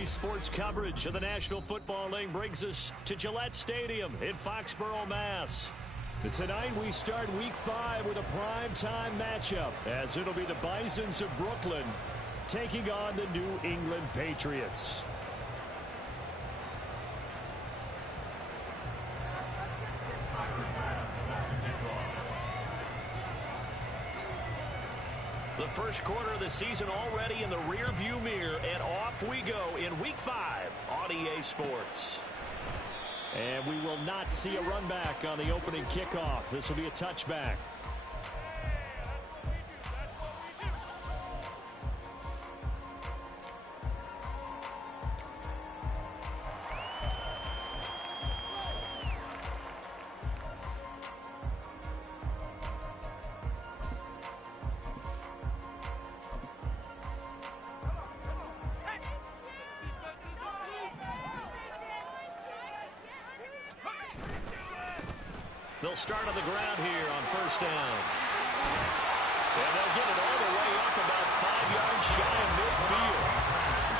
Today's sports coverage of the National Football League brings us to Gillette Stadium in Foxborough, Mass. Tonight we start Week 5 with a primetime matchup, as it'll be the Bisons of Brooklyn taking on the New England Patriots. The first quarter of the season already in the rearview mirror, and off we go in Week 5 on EA Sports. And we will not see a run back on the opening kickoff. This will be a touchback. They'll start on the ground here on first down. And they'll get it all the way up about 5 yards shy of midfield.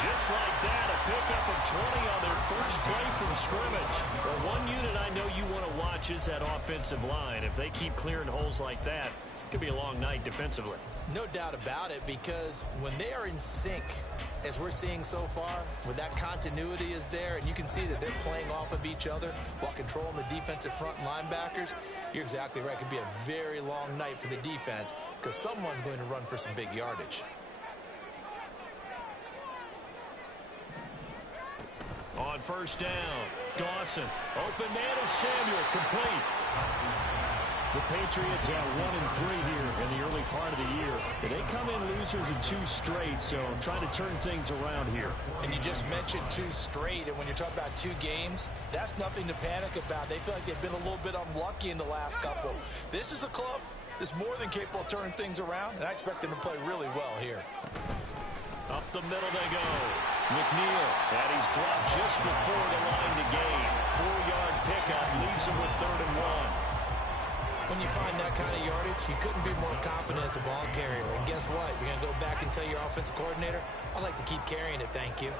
Just like that, a pickup of 20 on their first play from scrimmage. Well, one unit I know you want to watch is that offensive line. If they keep clearing holes like that, it could be a long night defensively. No doubt about it, because when they are in sync, as we're seeing so far, when that continuity is there and you can see that they're playing off of each other while controlling the defensive front linebackers, you're exactly right. It could be a very long night for the defense because someone's going to run for some big yardage. On first down, Dawson. Open man is Samuel, complete. The Patriots have 1-3 here in the early part of the year. But they come in losers in 2 straight, so trying to turn things around here. And you just mentioned 2 straight, and when you're talking about 2 games, that's nothing to panic about. They feel like they've been a little bit unlucky in the last couple. This is a club that's more than capable of turning things around, and I expect them to play really well here. Up the middle they go. McNeil, and he's dropped just before the line to gain. 4-yard pickup leaves him with 3rd and 1. When you find that kind of yardage, you couldn't be more confident as a ball carrier. And guess what? You're going to go back and tell your offensive coordinator, I'd like to keep carrying it, thank you.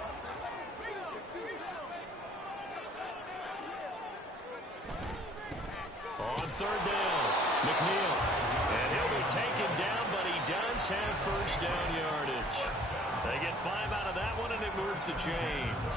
On 3rd down, McNeil. And he'll be taken down, but he does have first down yardage. They get 5 out of that one, and it moves the chains.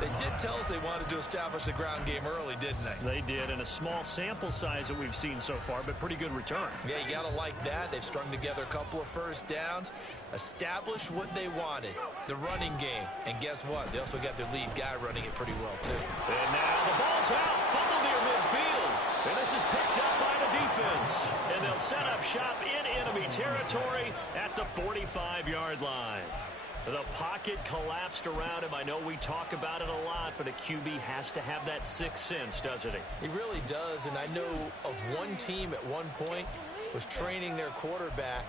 They did tell us they wanted to establish the ground game early, didn't they? They did, and a small sample size that we've seen so far, but pretty good return. Yeah, you got to like that. They've strung together a couple of first downs, established what they wanted, the running game. And guess what? They also got their lead guy running it pretty well, too. And now the ball's out, fumble near midfield. And this is picked up by the defense. And they'll set up shop in enemy territory at the 45-yard line. The pocket collapsed around him. I know we talk about it a lot, but a QB has to have that sixth sense, doesn't he? He really does, and I know of one team at one point was training their quarterback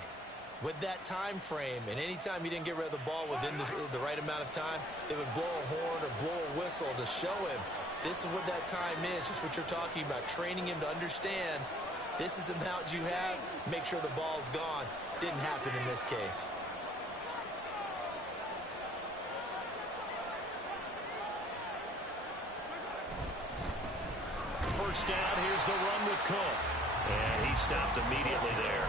with that time frame, and anytime he didn't get rid of the ball within the right amount of time, they would blow a horn or blow a whistle to show him this is what that time is, just what you're talking about, training him to understand this is the amount you have, make sure the ball's gone. Didn't happen in this case. First down, here's the run with Cook. And he stopped immediately there.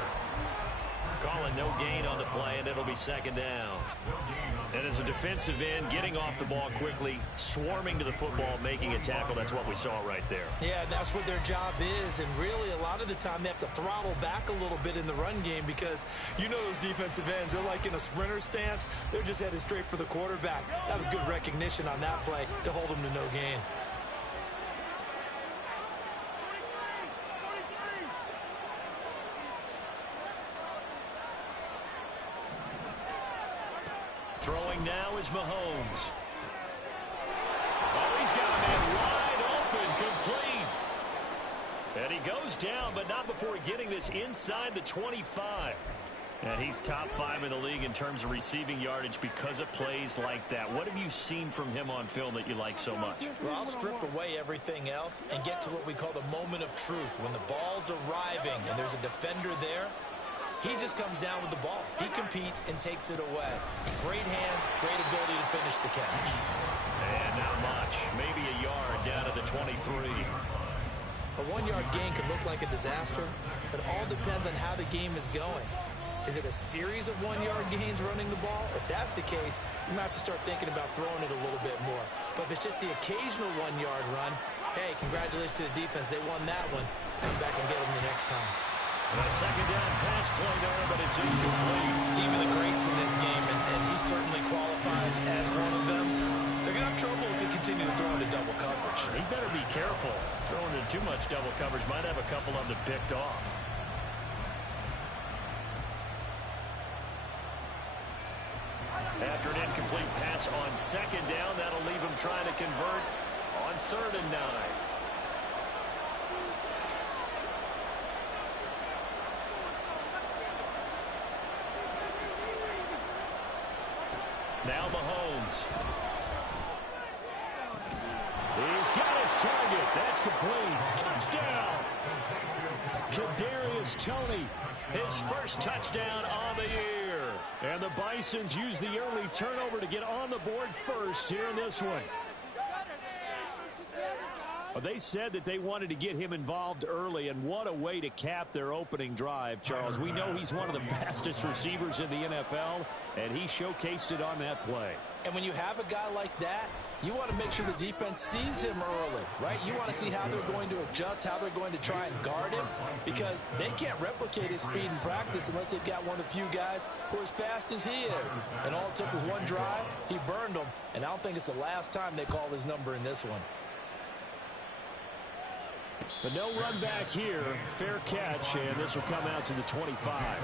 Calling no gain on the play, and it'll be 2nd down. And as a defensive end, getting off the ball quickly, swarming to the football, making a tackle, that's what we saw right there. Yeah, that's what their job is, and really a lot of the time they have to throttle back a little bit in the run game because you know those defensive ends, they're like in a sprinter stance. They're just headed straight for the quarterback. That was good recognition on that play to hold them to no gain. Throwing now is Mahomes. Oh, he's got a man wide open, complete. And he goes down, but not before getting this inside the 25. And he's top 5 in the league in terms of receiving yardage because of plays like that. What have you seen from him on film that you like so much? Well, I'll strip away everything else and get to what we call the moment of truth. When the ball's arriving and there's a defender there, He just comes down with the ball. He competes and takes it away. Great hands, great ability to finish the catch. And not much. Maybe a yard down to the 23. A 1-yard gain can look like a disaster, but it all depends on how the game is going. Is it a series of 1-yard gains running the ball? If that's the case, you might have to start thinking about throwing it a little bit more. But if it's just the occasional 1-yard run, hey, congratulations to the defense. They won that one. Come back and get them the next time. A second down pass play there, but it's incomplete. Even the greats in this game, and he certainly qualifies as one of them, they're going to have trouble if they continue to throw into double coverage. He better be careful. Throwing into too much double coverage might have a couple of them picked off. After an incomplete pass on second down, that'll leave him trying to convert on 3rd and 9. Now Mahomes. He's got his target. That's complete. Touchdown. Kadarius Toney, his first touchdown on the year. And the Bisons use the early turnover to get on the board first here in this one. They said that they wanted to get him involved early, and what a way to cap their opening drive, Charles. We know he's one of the fastest receivers in the NFL, and he showcased it on that play. And when you have a guy like that, you want to make sure the defense sees him early, right? You want to see how they're going to adjust, how they're going to try and guard him, because they can't replicate his speed in practice unless they've got one of the few guys who are as fast as he is. And all it took was one drive. He burned them, and I don't think it's the last time they call his number in this one. But no run back here. Fair catch, and this will come out to the 25.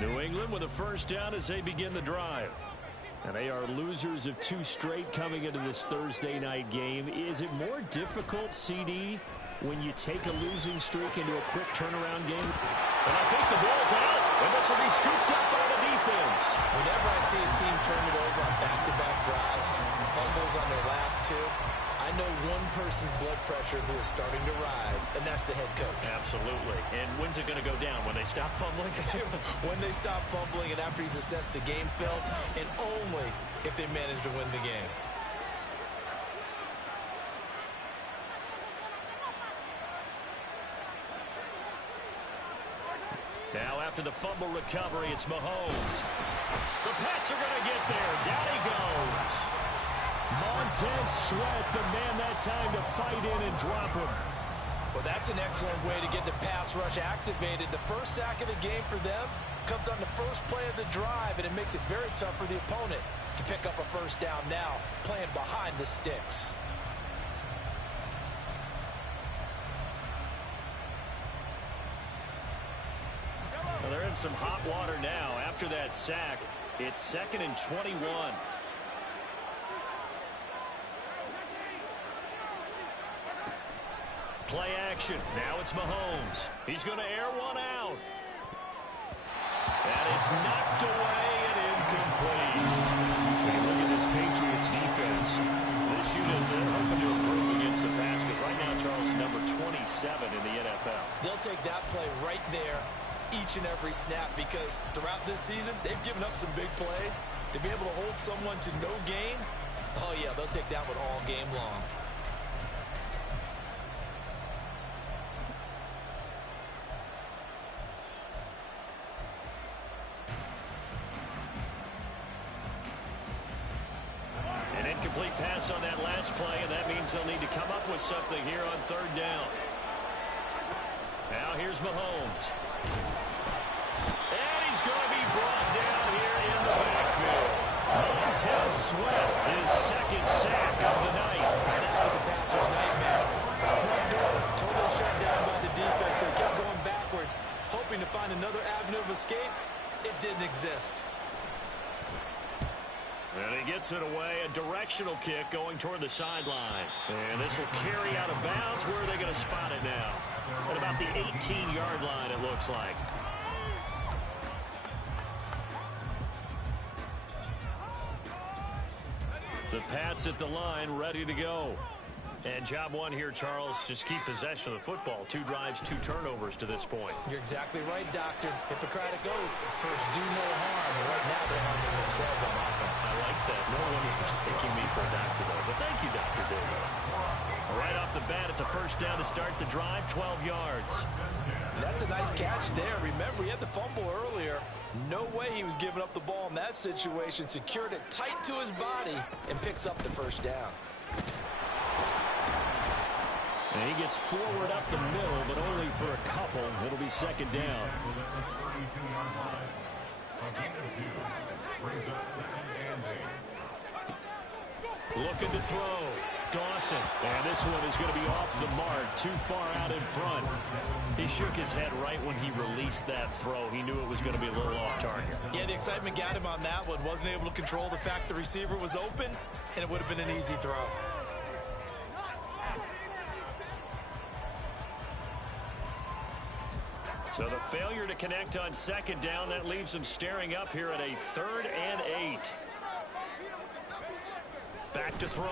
New England with a first down as they begin the drive. And they are losers of 2 straight coming into this Thursday night game. Is it more difficult, CD, when you take a losing streak into a quick turnaround game? And I think the ball's out, and this will be scooped up by the defense. Whenever I see a team turn it over on back-to-back drives, fumbles on their last 2, I know one person's blood pressure who is starting to rise, and that's the head coach. Absolutely. And when's it going to go down? When they stop fumbling? When they stop fumbling and after he's assessed the game film, and only if they manage to win the game. Now after the fumble recovery, it's Mahomes. The Pats are going to get there. Down he goes. Montez Sweat, the man that time to fight in and drop him. Well, that's an excellent way to get the pass rush activated. The first sack of the game for them comes on the first play of the drive, and it makes it very tough for the opponent to pick up a first down now, playing behind the sticks. Well, they're in some hot water now. After that sack, it's 2nd and 21. Play action. Now it's Mahomes. He's going to air one out. And it's knocked away and incomplete. When you look at this Patriots defense, this unit, they're hoping to improve against the pass, because right now, Charles, number 27 in the NFL. They'll take that play right there each and every snap, because throughout this season, they've given up some big plays. To be able to hold someone to no gain, oh yeah, they'll take that one all game long. An incomplete pass on that last play, and that means they'll need to come up with something here on 3rd down. Now here's Mahomes. And he's going to be brought down here in the backfield. Montez Sweat, his 2nd sack of the night. That was a passer's nightmare. Front door totally shut down by the defense. They kept going backwards, hoping to find another avenue of escape. It didn't exist. And he gets it away. A direction positional kick going toward the sideline. And this will carry out of bounds. Where are they going to spot it now? At about the 18-yard line, it looks like. The Pats at the line, ready to go. And job one here, Charles, just keep possession of the football. 2 drives, 2 turnovers to this point. You're exactly right, Doctor. Hippocratic oath. First, do no harm. Right now, they're harming themselves on offense. I like that. No one is mistaking me for a doctor, though. But thank you, Dr. Davis. Right off the bat, it's a first down to start the drive, 12 yards. That's a nice catch there. Remember, he had the fumble earlier. No way he was giving up the ball in that situation. Secured it tight to his body and picks up the first down. And he gets forward up the middle, but only for a couple. It'll be second down. Looking to throw. Dawson. And this one is going to be off the mark. Too far out in front. He shook his head right when he released that throw. He knew it was going to be a little off target. Yeah, the excitement got him on that one. Wasn't able to control the fact the receiver was open, and it would have been an easy throw. So the failure to connect on second down, that leaves him staring up here at a 3rd and 8. Back to throw.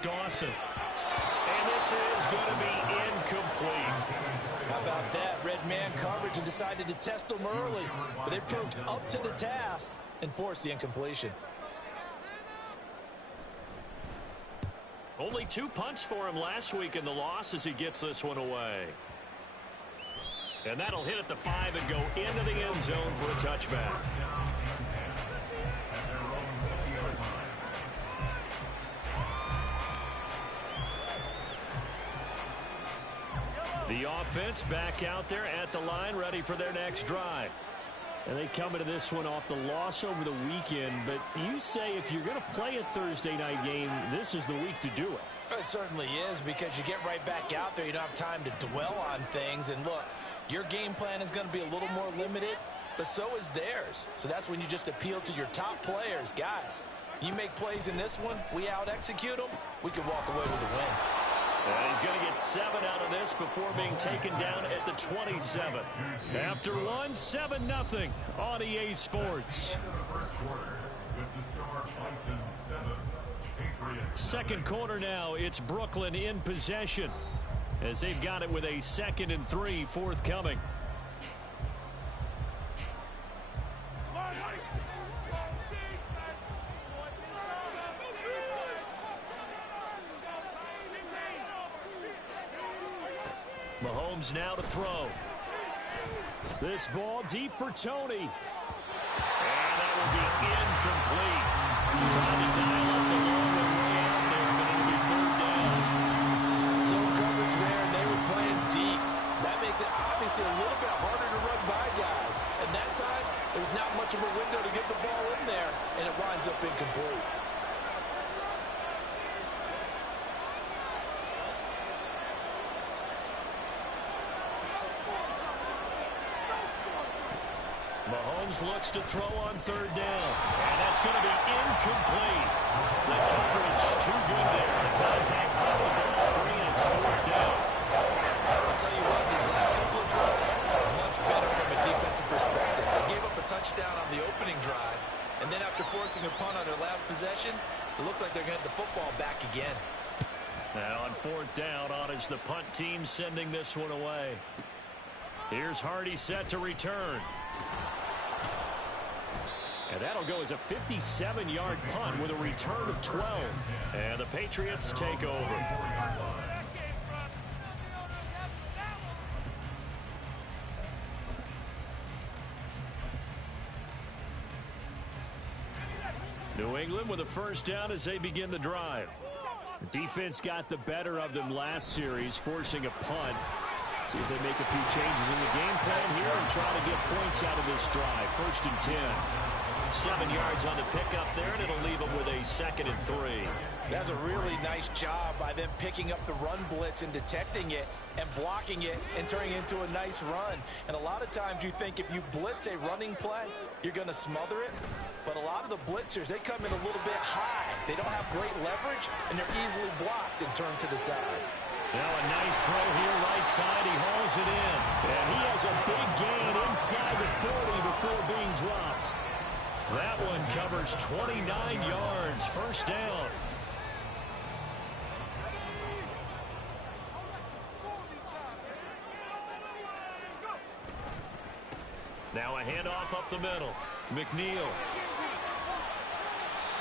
Dawson. And this is going to be incomplete. How about that? Red man coverage and decided to test him early. But it proved up to the task and forced the incompletion. Only 2 punts for him last week in the loss as he gets this one away. And that'll hit at the 5 and go into the end zone for a touchback. The offense back out there at the line, ready for their next drive. And they come into this one off the loss over the weekend. But you say if you're going to play a Thursday night game, this is the week to do it. It certainly is, because you get right back out there. You don't have time to dwell on things. And look, your game plan is going to be a little more limited, but so is theirs. So that's when you just appeal to your top players. Guys, you make plays in this one, we out-execute them, we can walk away with a win. He's going to get 7 out of this before being taken down at the 27. After 1, 7-0 on EA Sports. Second quarter now, it's Brooklyn in possession as they've got it with a 2nd and 3 forthcoming. Mahomes now to throw. This ball deep for Tony. And that will be incomplete. Trying to dial up the long way out there, but it'll be 3rd down. Zone coverage there, and they were playing deep. That makes it obviously a little bit harder to run by guys. And that time, there was not much of a window to get the ball in there, and it winds up incomplete. Mahomes looks to throw on 3rd down. And that's going to be incomplete. The coverage too good there. The contact caught the ball free, and it's 4th down. I'll tell you what, these last couple of drives, much better from a defensive perspective. They gave up a touchdown on the opening drive, and then after forcing a punt on their last possession, it looks like they're going to get the football back again. Now on 4th down, on is the punt team sending this one away. Here's Hardy set to return. And that'll go as a 57-yard punt with a return of 12. And the Patriots take over. New England with a first down as they begin the drive. The defense got the better of them last series, forcing a punt. See if they make a few changes in the game plan here and try to get points out of this drive. 1st and 10. 7 yards on the pickup there, and it'll leave them with a 2nd and 3. That's a really nice job by them picking up the run blitz and detecting it and blocking it and turning it into a nice run. And a lot of times you think if you blitz a running play, you're going to smother it. But a lot of the blitzers, they come in a little bit high. They don't have great leverage, and they're easily blocked and turned to the side. Now a nice throw here right side. He hauls it in. And he has a big gain inside the 40 before being dropped. That one covers 29 yards. First down. Now a handoff up the middle. McNeil.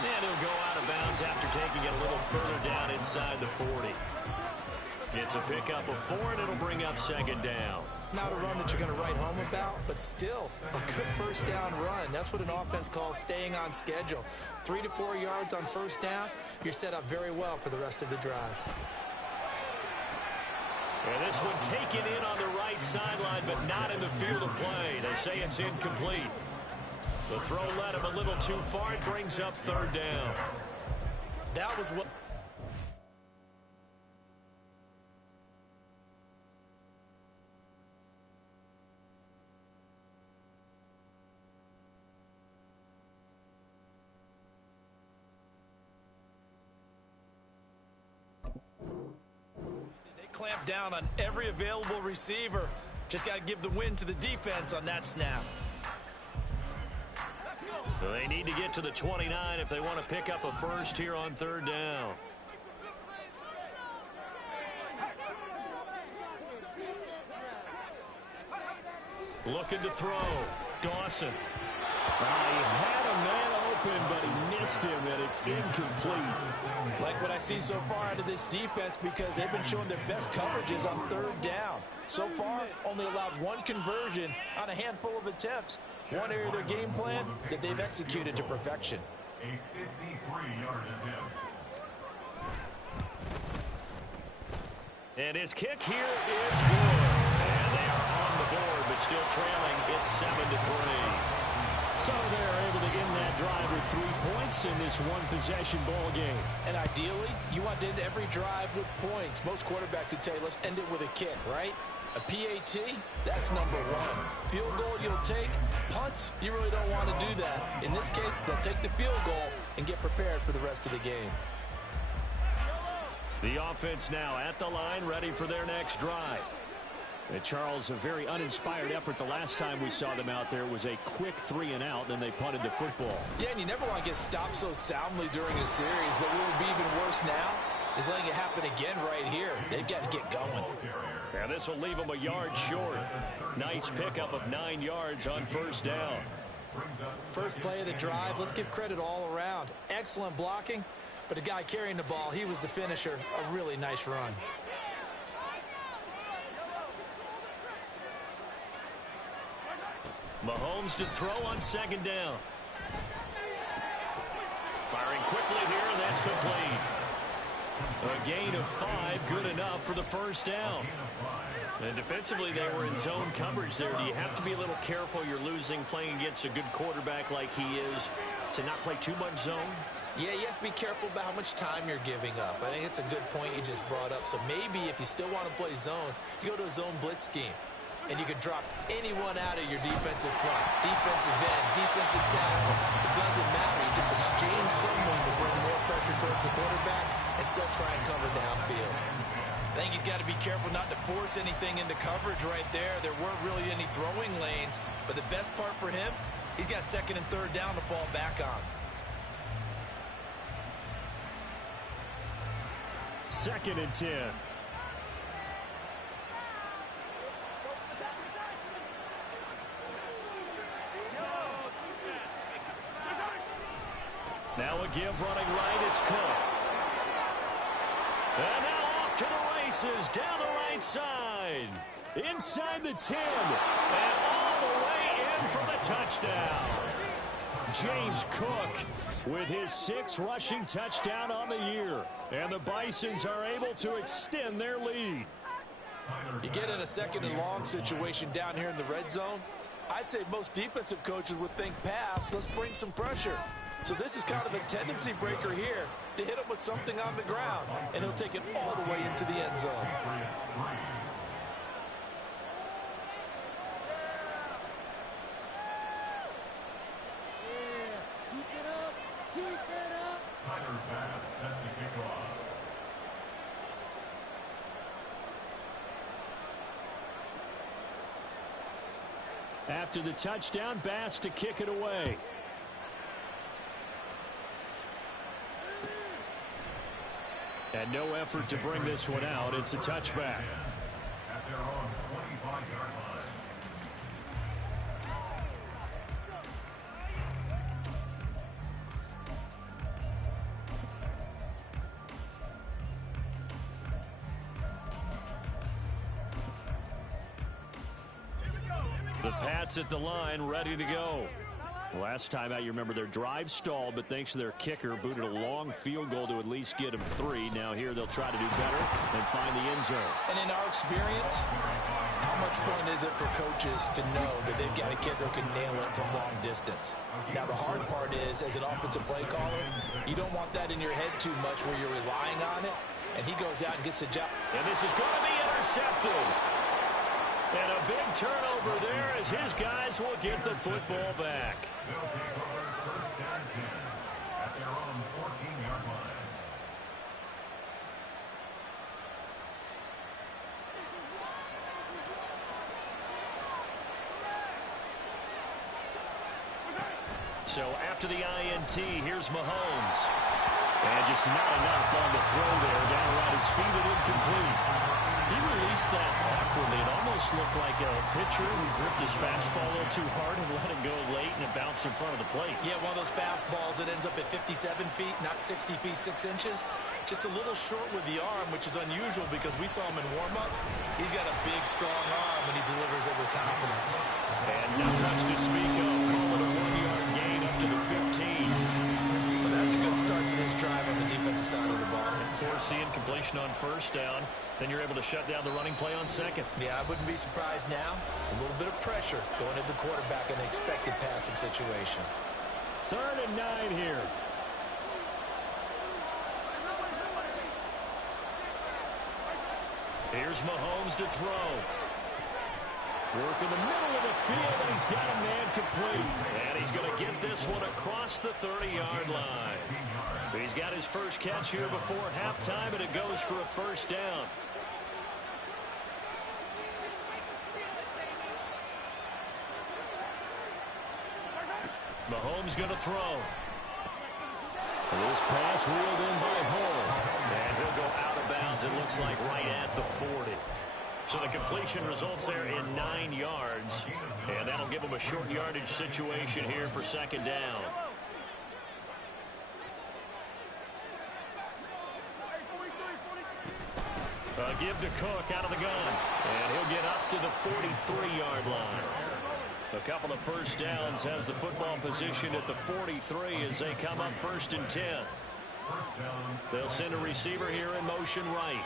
And he'll go out of bounds after taking it a little further down inside the 40. It's a pickup of 4, and it'll bring up 2nd down. Not a run that you're going to write home about, but still a good first down run. That's what an offense calls staying on schedule. 3 to 4 yards on first down, you're set up very well for the rest of the drive. And this one taken in on the right sideline, but not in the field of play. They say it's incomplete. The throw led him a little too far. It brings up 3rd down. That was what... Clamp down on every available receiver. Just got to give the win to the defense on that snap. They need to get to the 29 if they want to pick up a first here on 3rd down. Looking to throw. Dawson. He had a man open, but he missed him, and it's incomplete. Like what I see so far out of this defense, because they've been showing their best coverages on 3rd down. So far, only allowed 1 conversion on a handful of attempts. One area of their game plan that they've executed to perfection. A 53-yard attempt. And his kick here is good. And they are on the board, but still trailing. It's 7-3. So they're able to end that drive with 3 points in this one-possession ball game. And ideally, you want to end every drive with points. Most quarterbacks would tell you, let's end it with a kick, right? A PAT, that's number 1. Field goal you'll take. Punts, you really don't want to do that. In this case, they'll take the field goal and get prepared for the rest of the game. The offense now at the line, ready for their next drive. And Charles, a very uninspired effort the last time we saw them out there was a quick 3 and out, then they punted the football. Yeah, and you never want to get stopped so soundly during a series, but what would be even worse now is letting it happen again right here. They've got to get going. And this will leave them a yard short. Nice pickup of 9 yards on first down. First play of the drive, let's give credit all around. Excellent blocking, but the guy carrying the ball, he was the finisher. A really nice run. Mahomes to throw on 2nd down. Firing quickly here, and that's complete. A gain of 5, good enough for the first down. And defensively, they were in zone coverage there. Do you have to be a little careful? You're losing, playing against a good quarterback like he is, to not play too much zone? Yeah, you have to be careful about how much time you're giving up. I think it's a good point you just brought up. So maybe if you still want to play zone, you go to a zone blitz scheme. And you can drop anyone out of your defensive front, defensive end, defensive tackle. It doesn't matter. You just exchange someone to bring more pressure towards the quarterback and still try and cover downfield. I think he's got to be careful not to force anything into coverage right there. There weren't really any throwing lanes, but the best part for him, he's got 2nd and 3rd down to fall back on. 2nd and 10. Now a give running right, it's Cook. And now off to the races, down the right side. Inside the 10. And all the way in for the touchdown. James Cook with his 6th rushing touchdown on the year. And the Bisons are able to extend their lead. You get in a 2nd and long situation down here in the red zone. I'd say most defensive coaches would think pass. Let's bring some pressure. So this is kind of a tendency breaker here to hit him with something on the ground, and he'll take it all the way into the end zone. Tyler Bass set to kick off. After the touchdown, Bass to kick it away. And no effort to bring this one out. It's a touchback. At their own 25-yard line. The Pats at the line, ready to go. Last time out, you remember their drive stalled, but thanks to their kicker, booted a long field goal to at least get them 3. Now here they'll try to do better and find the end zone. And in our experience, how much fun is it for coaches to know that they've got a kicker who can nail it from long distance? Now, the hard part is, as an offensive play caller, you don't want that in your head too much where you're relying on it, and he goes out and gets the job. And this is going to be intercepted. And a big turnover there as his guys will get the football back. They'll take over first and 10 at their own 14-yard line. So after the INT, here's Mahomes. And just not enough on the throw there. Down around his feet and incomplete. He released that awkwardly. It almost looked like a pitcher who gripped his fastball a little too hard and let it go late, and it bounced in front of the plate. Yeah, one of those fastballs that ends up at 57 feet, not 60 feet, 6 inches. Just a little short with the arm, which is unusual because we saw him in warm-ups. He's got a big, strong arm when he delivers it with confidence. And not much to speak of. Call it a 1-yard gain up to the 15. But that's a good start to this drive on the defensive side of the ball. Forcing completion on first down. Then you're able to shut down the running play on second. Yeah, I wouldn't be surprised now. A little bit of pressure going at the quarterback in an expected passing situation. 3rd and 9 here. Here's Mahomes to throw. Work in the middle of the field, and he's got a man complete. And he's going to get this one across the 30-yard line. He's got his first catch here before halftime, and it goes for a first down. Mahomes going to throw. This pass reeled in by Hall. And he'll go out of bounds, it looks like right at the 40. So the completion results there in 9 yards. And that'll give him a short yardage situation here for second down. Give to Cook out of the gun. And he'll get up to the 43-yard line. A couple of first downs has the football position at the 43 as they come up 1st and 10. They'll send a receiver here in motion right.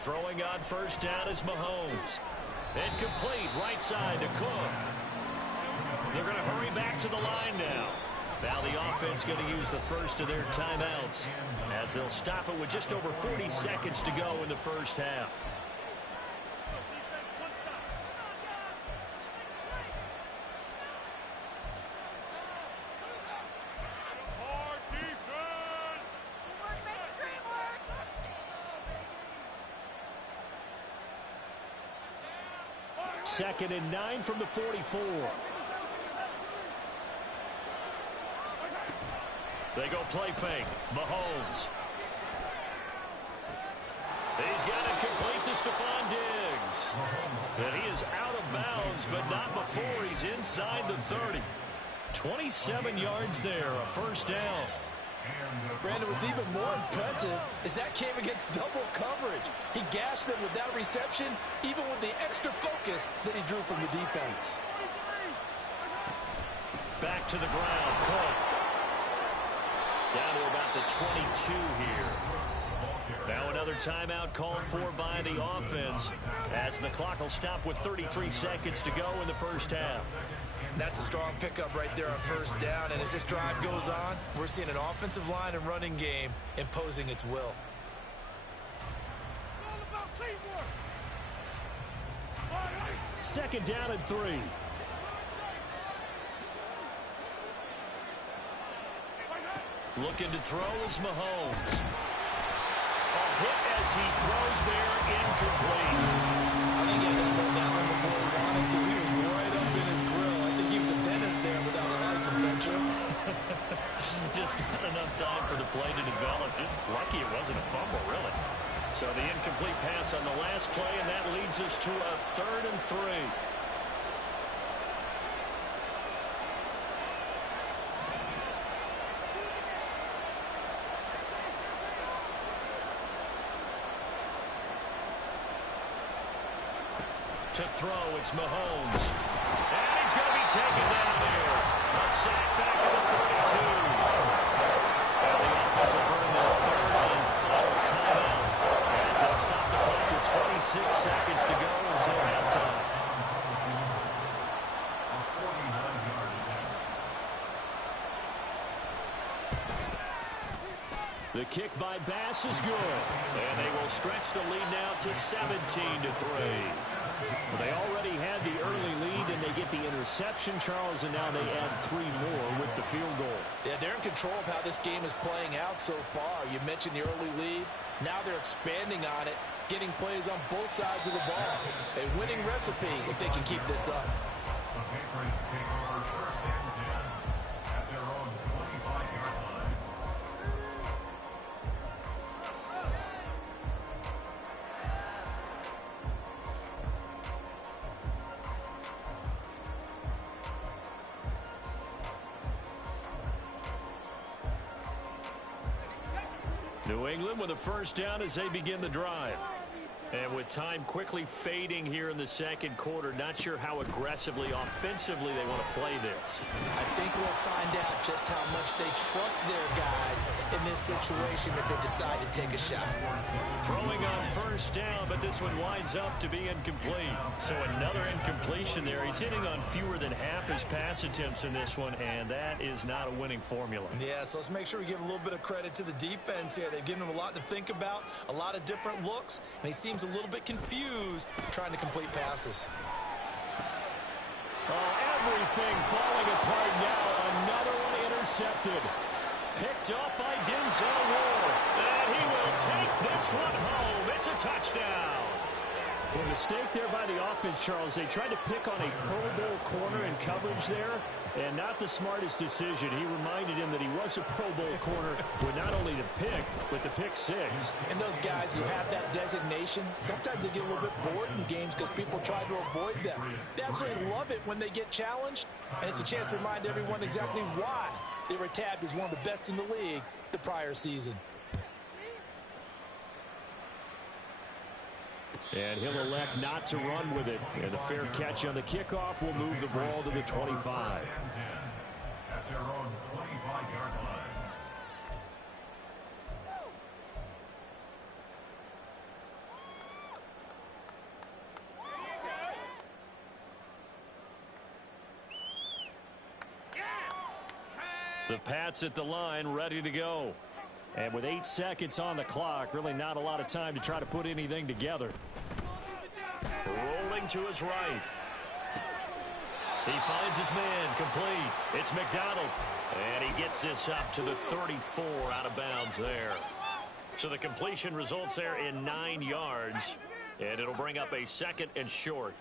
Throwing on first down is Mahomes. Incomplete, right side to Cook. They're going to hurry back to the line now. Now the offense going to use the first of their timeouts as they'll stop it with just over 40 seconds to go in the first half. Second and 9 from the 44. They go play fake. Mahomes. He's got it complete to Stephon Diggs. And he is out of bounds, but not before he's inside the 30. 27 yards there, a first down. Brandon, what's even more impressive is that came against double coverage. He gashed them with that reception, even with the extra focus that he drew from the defense. Back to the ground, Cook. Down to about the 22 here. Now another timeout called for by the offense as the clock will stop with 33 seconds to go in the first half. That's a strong pickup right there on first down, and as this drive goes on, we're seeing an offensive line and running game imposing its will. Second down and 3. Looking to throw is Mahomes. A hit as he throws there, incomplete. I think he had that ball down before he wanted to. He was right up in his grill. I think he was a dentist there without a license, don't you? Just not enough time for the play to develop. Just lucky it wasn't a fumble, really. So the incomplete pass on the last play, and that leads us to a 3rd and 3. To throw, it's Mahomes. And he's going to be taken down there. A sack back at the 32. And the offense will burn their 3rd and final timeout as they'll stop the clock with 26 seconds to go until halftime. The kick by Bass is good. And they will stretch the lead now to 17-3. Well, they already had the early lead, and they get the interception, Charles, and now they add 3 more with the field goal. Yeah, they're in control of how this game is playing out so far. You mentioned the early lead. Now they're expanding on it, getting plays on both sides of the ball. A winning recipe if they can keep this up. The Patriots take over first and 10 at their own 25-yard line. New England with a first down as they begin the drive. And with time quickly fading here in the second quarter, not sure how aggressively, offensively they want to play this. I think we'll find out just how much they trust their guys in this situation if they decide to take a shot. Throwing on first down, but this one winds up to be incomplete. So another incompletion there. He's hitting on fewer than half his pass attempts in this one, and that is not a winning formula. Yeah, so let's make sure we give a little bit of credit to the defense here. They've given him a lot to think about, a lot of different looks, and he seems a little bit confused trying to complete passes. Oh, everything falling apart now. Another one intercepted. Picked up by Denzel Ward. And he will take this one home. It's a touchdown. Well, a mistake there by the offense, Charles. They tried to pick on a Pro Bowl corner in coverage there, and not the smartest decision. He reminded him that he was a Pro Bowl corner with not only the pick, but the pick 6. And those guys who have that designation, sometimes they get a little bit bored in games because people try to avoid them. They absolutely love it when they get challenged, and it's a chance to remind everyone exactly why they were tabbed as one of the best in the league the prior season. And he'll elect not to run with it. And a fair catch on the kickoff will move the ball to the 25. At their own 25-yard line. The Pats at the line, ready to go. And with 8 seconds on the clock, really not a lot of time to try to put anything together. Rolling to his right. He finds his man, complete. It's McDonald. And he gets this up to the 34 out of bounds there. So the completion results there in 9 yards. And it'll bring up a 2nd and short.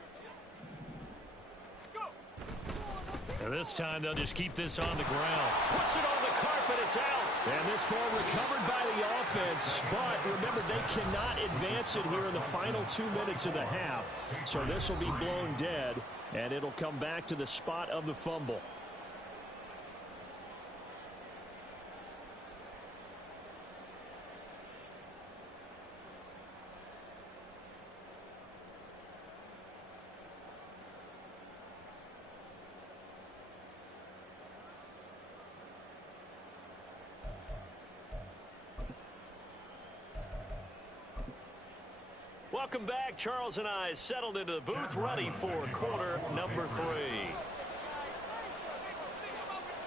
And this time they'll just keep this on the ground. Puts it on the carpet, it's out. And this ball recovered by the offense. But remember, they cannot advance it here in the final 2 minutes of the half. So this will be blown dead, and it'll come back to the spot of the fumble. Welcome back. Charles and I settled into the booth, ready for quarter number 3.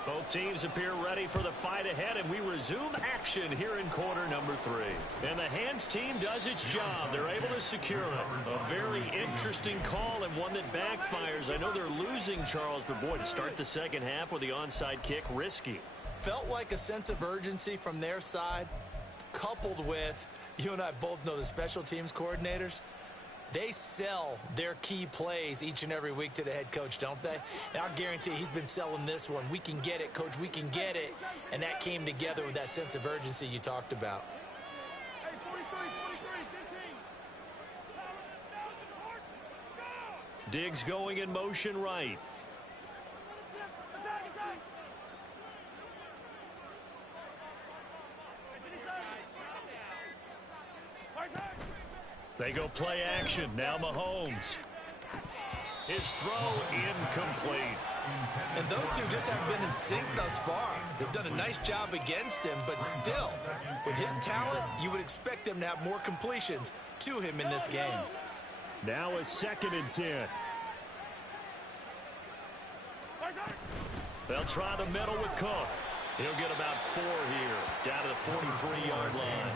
Both teams appear ready for the fight ahead, and we resume action here in quarter number 3. And the hands team does its job. They're able to secure it. A very interesting call and one that backfires. I know they're losing, Charles, but boy, to start the second half with the onside kick, risky. Felt like a sense of urgency from their side, coupled with, you and I both know the special teams coordinators, they sell their key plays each and every week to the head coach, don't they? And I'll guarantee he's been selling this one. We can get it, coach, we can get it. And that came together with that sense of urgency you talked about. Diggs going in motion right. They go play action. Now Mahomes. His throw incomplete. And those two just haven't been in sync thus far. They've done a nice job against him, but still, with his talent, you would expect them to have more completions to him in this game. Now a 2nd and 10. They'll try the middle with Cook. He'll get about 4 here, down to the 43-yard line.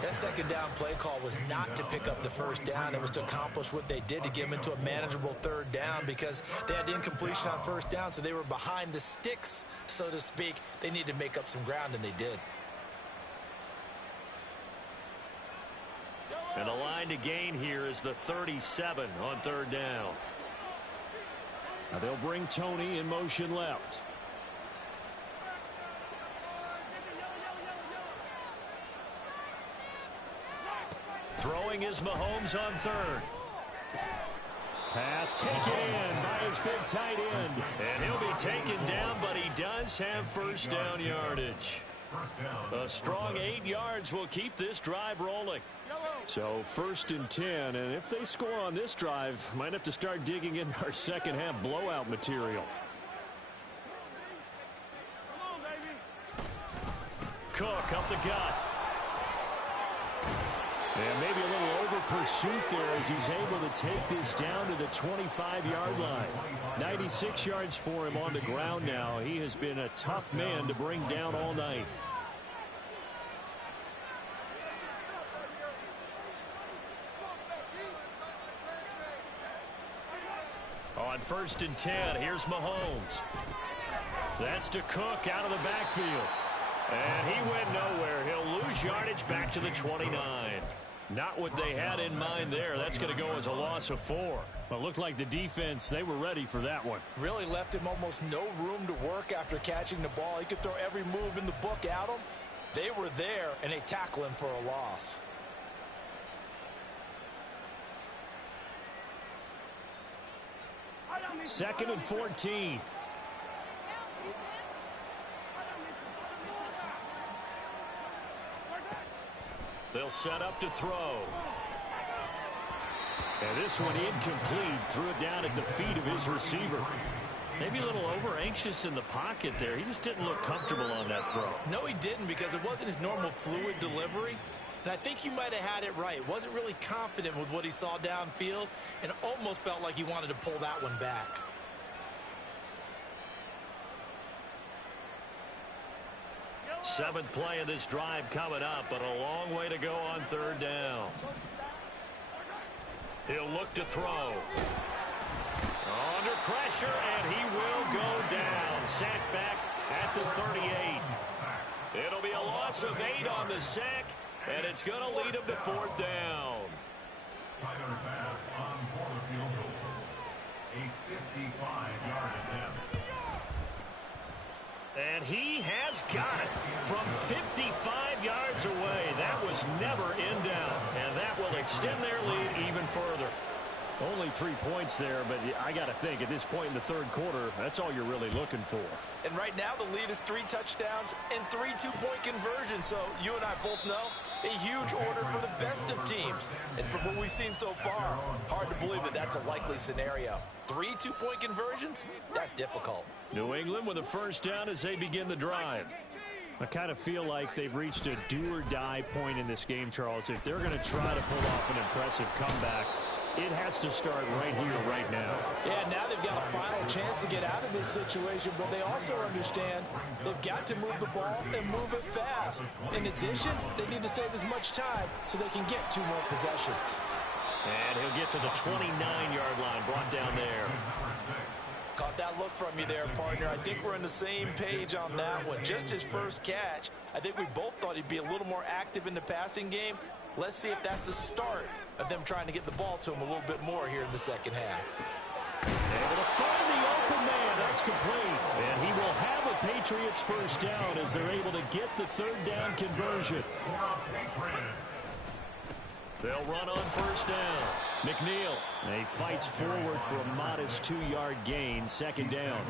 That second down play call was not to pick up the first down. It was to accomplish what they did, to get them into a manageable 3rd down, because they had the incompletion on 1st down, so they were behind the sticks, so to speak. They needed to make up some ground, and they did. And the line to gain here is the 37 on 3rd down. Now they'll bring Tony in motion left. Throwing is Mahomes on 3rd. Pass taken in by his big tight end. And he'll be taken down, but he does have 1st down yardage. A strong 8 yards will keep this drive rolling. So 1st and 10, and if they score on this drive, might have to start digging in our second half blowout material. Cook up the gut. And maybe a little over pursuit there as he's able to take this down to the 25-yard line. 96 yards for him on the ground now. He has been a tough man to bring down all night. On 1st and 10, here's Mahomes. That's to Cook out of the backfield. And he went nowhere. He'll lose yardage back to the 29. Not what they had in mind there. That's going to go as a loss of 4. But it looked like the defense, they were ready for that one. Really left him almost no room to work after catching the ball. He could throw every move in the book at him. They were there, and they tackle him for a loss. Second and 14. They'll set up to throw. And this one incomplete. Threw it down at the feet of his receiver. Maybe a little over anxious in the pocket there. He just didn't look comfortable on that throw. No, he didn't, because it wasn't his normal fluid delivery. And I think you might have had it right. Wasn't really confident with what he saw downfield, and almost felt like he wanted to pull that one back. Seventh play of this drive coming up, but a long way to go on 3rd down. He'll look to throw. Under pressure, and he will go down. Sacked back at the 38. It'll be a loss of 8 on the sack, and it's going to lead him to 4th down. Tyler pass on for the field goal. A 55-yard attempt. And he has got it from 55 yards away. That was never in doubt, and that will extend their lead even further. Only 3 points there, but I got to think at this point in the 3rd quarter, that's all you're really looking for. And right now the lead is 3 touchdowns and 3 two-point conversions. So you and I both know a huge order for the best of teams. And from what we've seen so far, hard to believe that that's a likely scenario. 3 two-point conversions? That's difficult. New England with a 1st down as they begin the drive. I kind of feel like they've reached a do-or-die point in this game, Charles. If they're going to try to pull off an impressive comeback, it has to start right here, right now. Yeah, now they've got a final chance to get out of this situation, but they also understand they've got to move the ball and move it fast. In addition, they need to save as much time so they can get 2 more possessions. And he'll get to the 29-yard line, brought down there. Caught that look from you there, partner. I think we're on the same page on that one. Just his first catch. I think we both thought he'd be a little more active in the passing game. Let's see if that's the start of them trying to get the ball to him a little bit more here in the second half. Able to find the open man. That's complete. And he will have a Patriots first down as they're able to get the 3rd down conversion. They'll run on first down. McNeil. He fights forward for a modest 2-yard gain. 2nd down.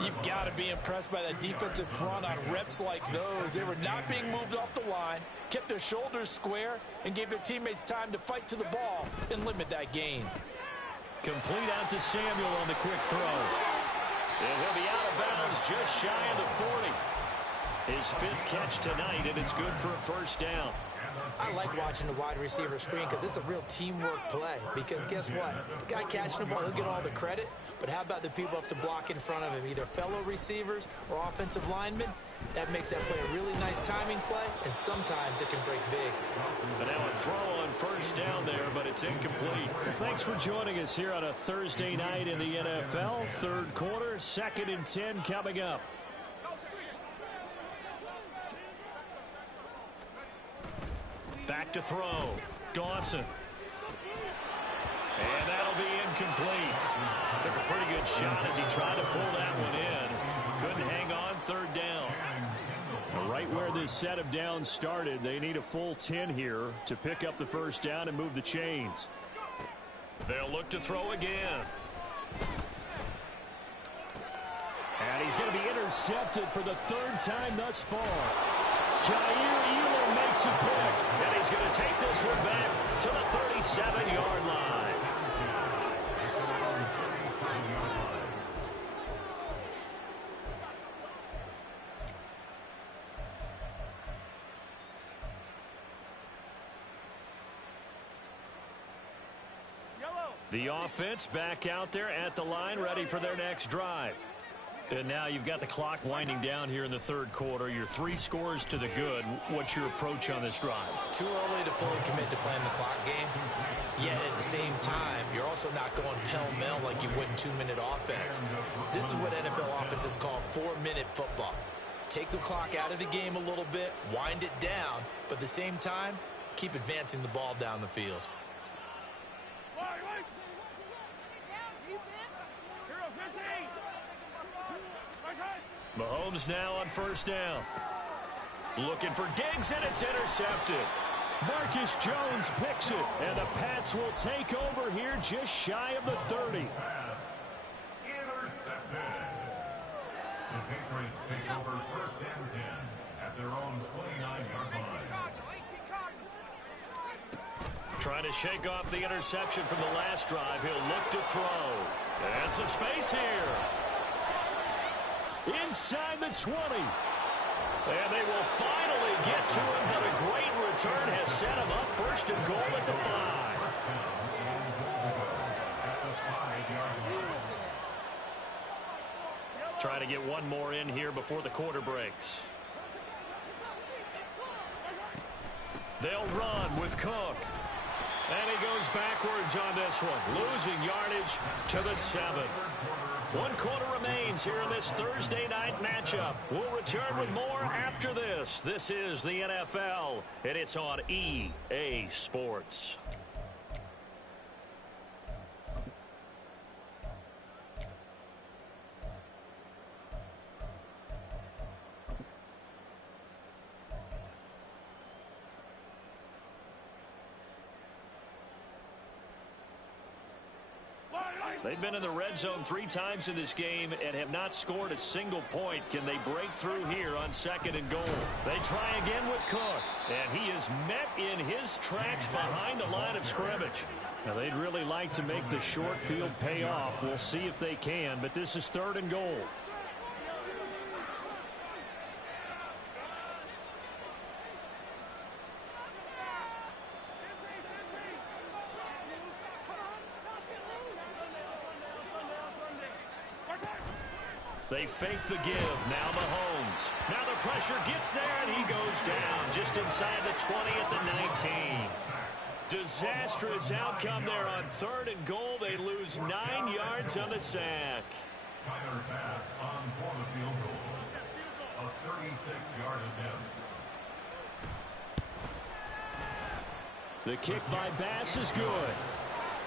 You've got to be impressed by that defensive front on reps like those. They were not being moved off the line, kept their shoulders square, and gave their teammates time to fight to the ball and limit that gain. Complete out to Samuel on the quick throw. And he'll be out of bounds just shy of the 40. His 5th catch tonight, and it's good for a first down. I like watching the wide receiver screen because it's a real teamwork play. Because guess what? The guy catching the ball, he'll get all the credit. But how about the people who have to block in front of him, either fellow receivers or offensive linemen? That makes that play a really nice timing play, and sometimes it can break big. But now a throw on first down there, but it's incomplete. Well, thanks for joining us here on a Thursday night in the NFL. 3rd quarter, 2nd and 10 coming up. Back to throw. Dawson. And that'll be incomplete. Took a pretty good shot as he tried to pull that one in. Couldn't hang on. 3rd down. Right where this set of downs started, they need a full 10 here to pick up the first down and move the chains. They'll look to throw again. And he's going to be intercepted for the 3rd time thus far. Jair Elam makes a pick, and he's going to take this one back to the 37-yard line. The offense back out there at the line, ready for their next drive. And now you've got the clock winding down here in the 3rd quarter. You're 3 scores to the good. What's your approach on this drive? Too early to fully commit to playing the clock game. Yet at the same time, you're also not going pell-mell like you would in 2-minute offense. This is what NFL offenses call 4-minute football. Take the clock out of the game a little bit, wind it down, but at the same time, keep advancing the ball down the field. Mahomes now on first down. Looking for Diggs, and it's intercepted. Marcus Jones picks it, and the Pats will take over here just shy of the 30. Intercepted. The Patriots take over 1st and 10 at their own 29-yard line. Trying to shake off the interception from the last drive. He'll look to throw. And some space here. Inside the 20. And they will finally get to him, but a great return has set him up 1st and goal at the 5. Try to get one more in here before the quarter breaks. They'll run with Cook. And he goes backwards on this one, losing yardage to the 7. 1 quarter remains here in this Thursday night matchup. We'll return with more after this. This is the NFL, and it's on EA Sports. They've been in the red zone 3 times in this game and have not scored a single point. Can they break through here on 2nd and goal? They try again with Cook, and he is met in his tracks behind the line of scrimmage. Now, they'd really like to make the short field pay off. We'll see if they can, but this is 3rd and goal. They fake the give. Now Mahomes. Now the pressure gets there, and he goes down just inside the 20 at the 19. Disastrous outcome there on 3rd and goal. They lose 9 yards on the sack. Tyler Bass on for the field goal. A 36-yard attempt. The kick by Bass is good.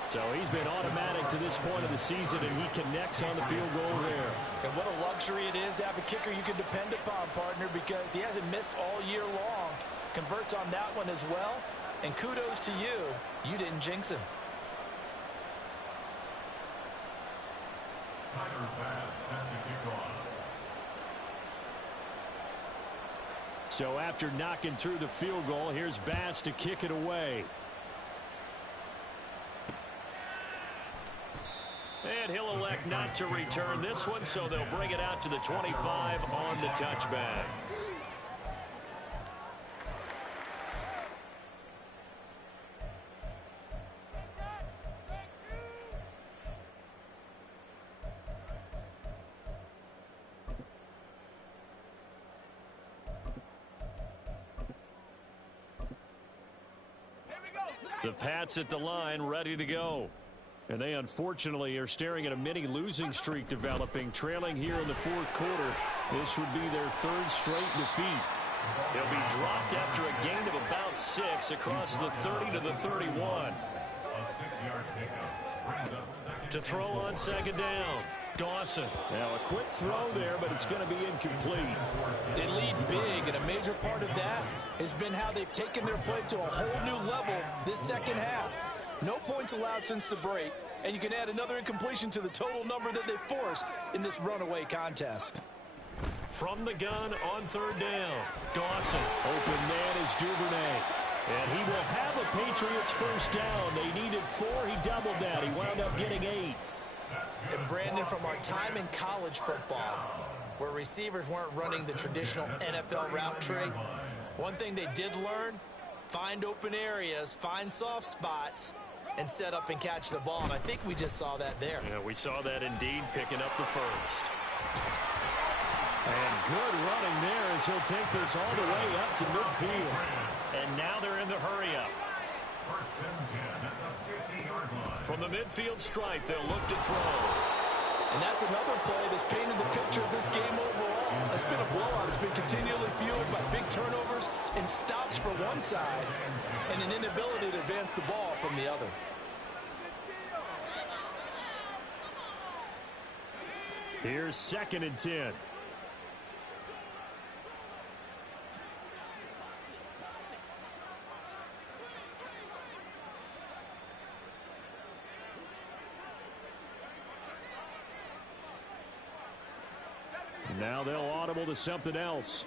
So he's been automatic to this point of the season, and he connects on the field goal there. And what a luxury it is to have a kicker you can depend upon, partner, because he hasn't missed all year long. Converts on that one as well. And kudos to you. You didn't jinx him. Tyler Bass sets the kickoff. So after knocking through the field goal, here's Bass to kick it away. And he'll elect not to return this one, so they'll bring it out to the 25 on the touchback. The Pats at the line, ready to go. And they unfortunately are staring at a mini losing streak developing, trailing here in the 4th quarter. This would be their 3rd straight defeat. They'll be dropped after a gain of about 6 across the 30 to the 31. A 6-yard pickup brings up second. To throw on 2nd down. Dawson. Now a quick throw there, but it's going to be incomplete. They lead big, and a major part of that has been how they've taken their play to a whole new level this second half. No points allowed since the break, and you can add another incompletion to the total number that they forced in this runaway contest. From the gun on 3rd down. Dawson. Open man is Duvernay. And he will have a Patriots 1st down. They needed 4. He doubled that. He wound up getting 8. And Brandon, from our time in college football, where receivers weren't running the traditional NFL route tree, one thing they did learn, find open areas, find soft spots, and set up and catch the ball. And I think we just saw that there. Yeah, we saw that indeed, picking up the 1st. And good running there as he'll take this all the way up to midfield. And now they're in the hurry-up. 1st and 10 at the 50-yard line. From the midfield stripe, they'll look to throw. And that's another play that's painted the picture of this game overall. It's been a blowout. It's been continually fueled by big turnovers and stops for one side and an inability to advance the ball from the other. Here's 2nd and 10. Now they'll audible to something else.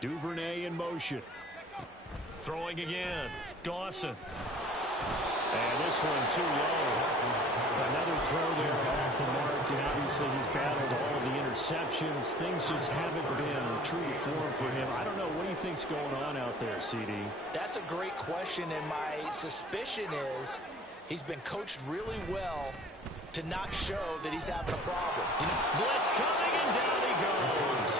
Duvernay in motion. Throwing again. Dawson. And this one too low. Another throw there off the mark, and obviously he's battled all of the interceptions. Things just haven't been true to form for him. I don't know. What do you think's going on out there, CD? That's a great question, and my suspicion is he's been coached really well to not show that he's having a problem. Blitz coming, and down he goes.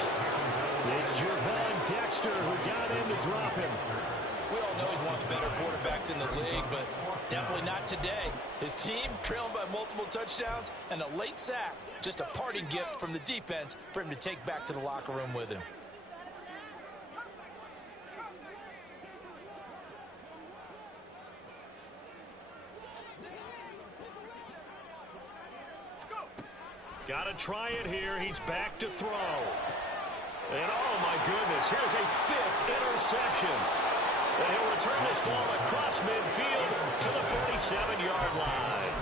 It's Javon Dexter who got in to drop him. We all know he's one of the better quarterbacks in the league, but definitely not today. His team trailing by multiple touchdowns and a late sack. Just a parting gift from the defense for him to take back to the locker room with him. Got to try it here. He's back to throw. And oh my goodness, here's a 5th interception. And he'll return this ball across midfield to the 47-yard line.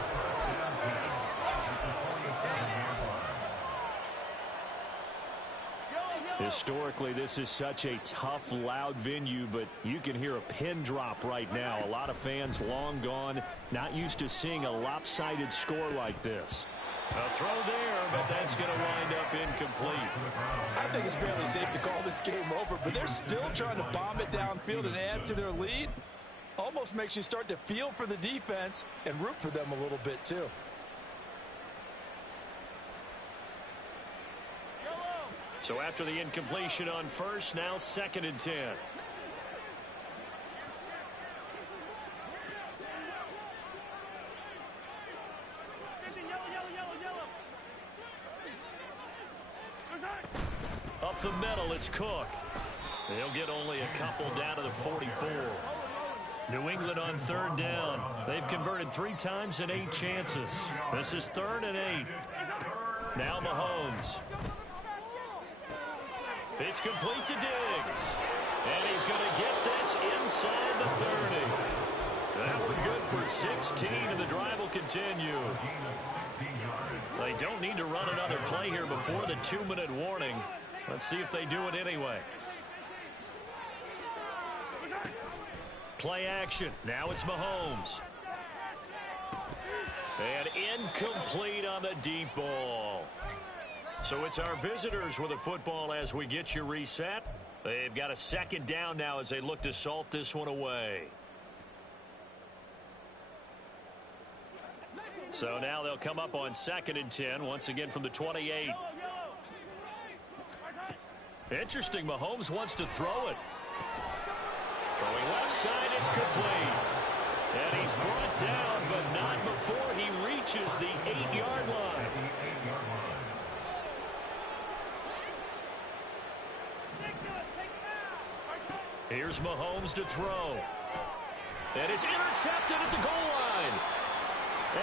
Historically, this is such a tough, loud venue, but you can hear a pin drop right now. A lot of fans long gone, not used to seeing a lopsided score like this. A throw there, but that's going to wind up incomplete. I think it's fairly safe to call this game over, but they're still trying to bomb it downfield and add to their lead. Almost makes you start to feel for the defense and root for them a little bit, too. So after the incompletion on first, now 2nd and 10. Up the middle, it's Cook. They'll get only a couple down to the 44. New England on 3rd down. They've converted 3 times in 8 chances. This is 3rd and 8. Now Mahomes. It's complete to Diggs. And he's going to get this inside the 30. That one good for 16, and the drive will continue. They don't need to run another play here before the 2-minute warning. Let's see if they do it anyway. Play action. Now it's Mahomes. And incomplete on the deep ball. So it's our visitors with the football as we get you reset. They've got a 2nd down now as they look to salt this one away. So now they'll come up on 2nd and 10, once again from the 28. Interesting, Mahomes wants to throw it. Throwing left side, it's complete. And he's brought down, but not before he reaches the 8-yard line. Here's Mahomes to throw. And it's intercepted at the goal line.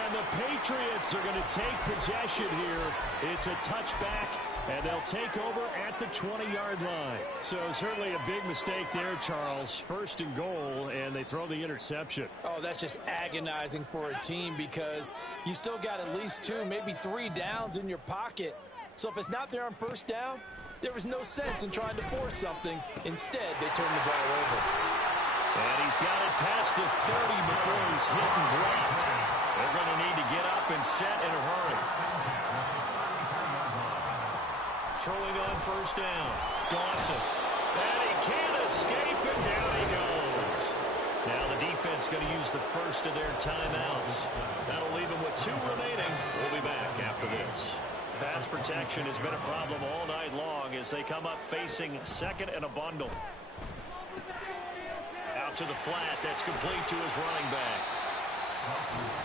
And the Patriots are going to take possession here. It's a touchback, and they'll take over at the 20-yard line. So certainly a big mistake there, Charles. 1st and goal, and they throw the interception. Oh, that's just agonizing for a team because you still got at least 2, maybe 3 downs in your pocket. So if it's not there on 1st down, there was no sense in trying to force something. Instead, they turn the ball over. And he's got it past the 30 before he's hit and dropped. They're going to need to get up and set in a hurry. Throwing on 1st down. Dawson. And he can't escape, and down he goes. Now the defense going to use the first of their timeouts. That'll leave them with 2 remaining. We'll be back after this. Pass protection has been a problem all night long as they come up facing 2nd and a bundle. Out to the flat. That's complete to his running back.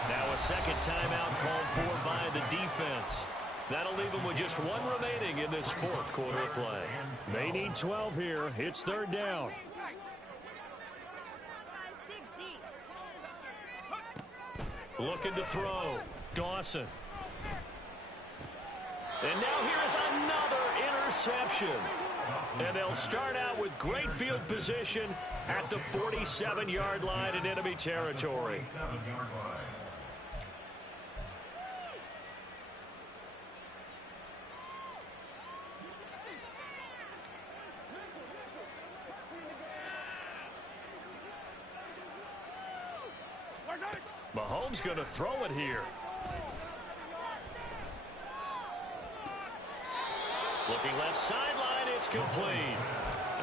Now a 2nd timeout called for by the defense. That'll leave them with just 1 remaining in this 4th quarter of play. They need 12 here. It's 3rd down. Looking to throw. Dawson. And now here is another interception. And they'll start out with great field position at the 47-yard line in enemy territory. Mahomes going to throw it here. Looking left sideline, it's complete.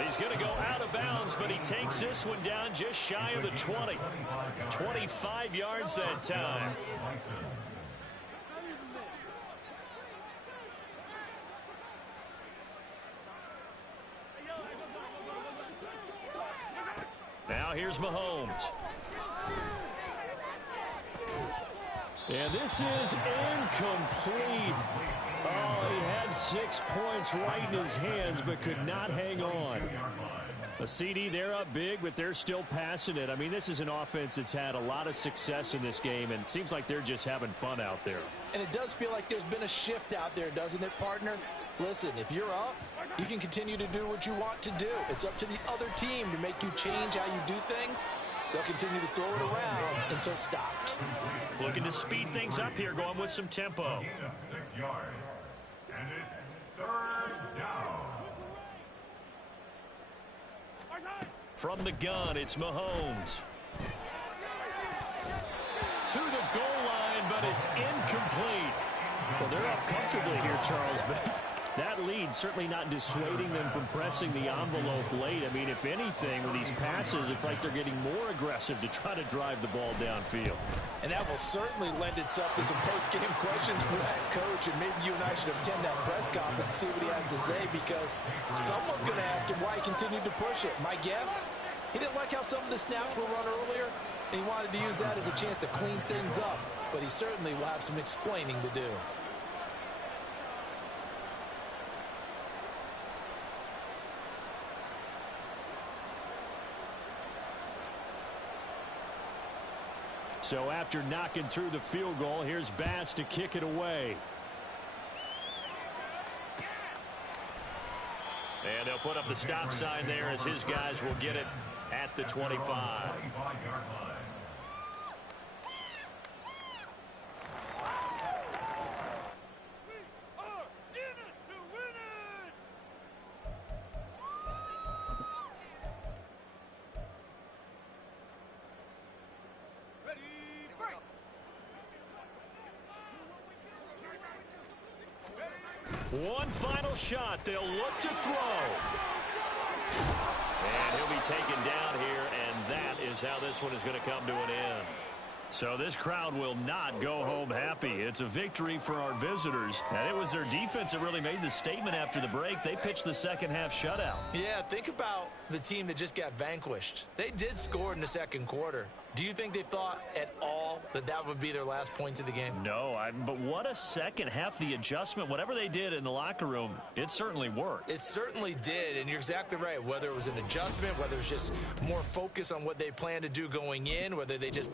He's going to go out of bounds, but he takes this one down just shy of the 20. 25 yards that time. Now here's Mahomes. And this is incomplete. Oh, he had 6 points right in his hands, but could not hang on. A CD, they're up big, but they're still passing it. I mean, this is an offense that's had a lot of success in this game, and it seems like they're just having fun out there. And it does feel like there's been a shift out there, doesn't it, partner? Listen, if you're up, you can continue to do what you want to do. It's up to the other team to make you change how you do things. They'll continue to throw it around until stopped. Looking to speed things up here, going with some tempo. 6 yards. And it's 3rd down. From the gun, it's Mahomes. To the goal line, but it's incomplete. Well, they're up comfortably here, Charles, but That lead certainly not dissuading them from pressing the envelope late. I mean, if anything, with these passes, it's like they're getting more aggressive to try to drive the ball downfield. And that will certainly lend itself to some post-game questions for that coach, and maybe you and I should attend that press conference and see what he has to say, because someone's going to ask him why he continued to push it. My guess, he didn't like how some of the snaps were run earlier, and he wanted to use that as a chance to clean things up, but he certainly will have some explaining to do. So after knocking through the field goal, here's Bass to kick it away. And they'll put up the stop sign there as his guys will get it at the 25. One final shot. They'll look to throw. And he'll be taken down here, and that is how this one is going to come to an end. So this crowd will not go home happy. It's a victory for our visitors. And it was their defense that really made the statement after the break. They pitched the second half shutout. Yeah, think about the team that just got vanquished. They did score in the second quarter. Do you think they thought at all that that would be their last points of the game? No, but what a second half. The adjustment, whatever they did in the locker room, it certainly worked. It certainly did, and you're exactly right. Whether it was an adjustment, whether it was just more focus on what they planned to do going in, whether they just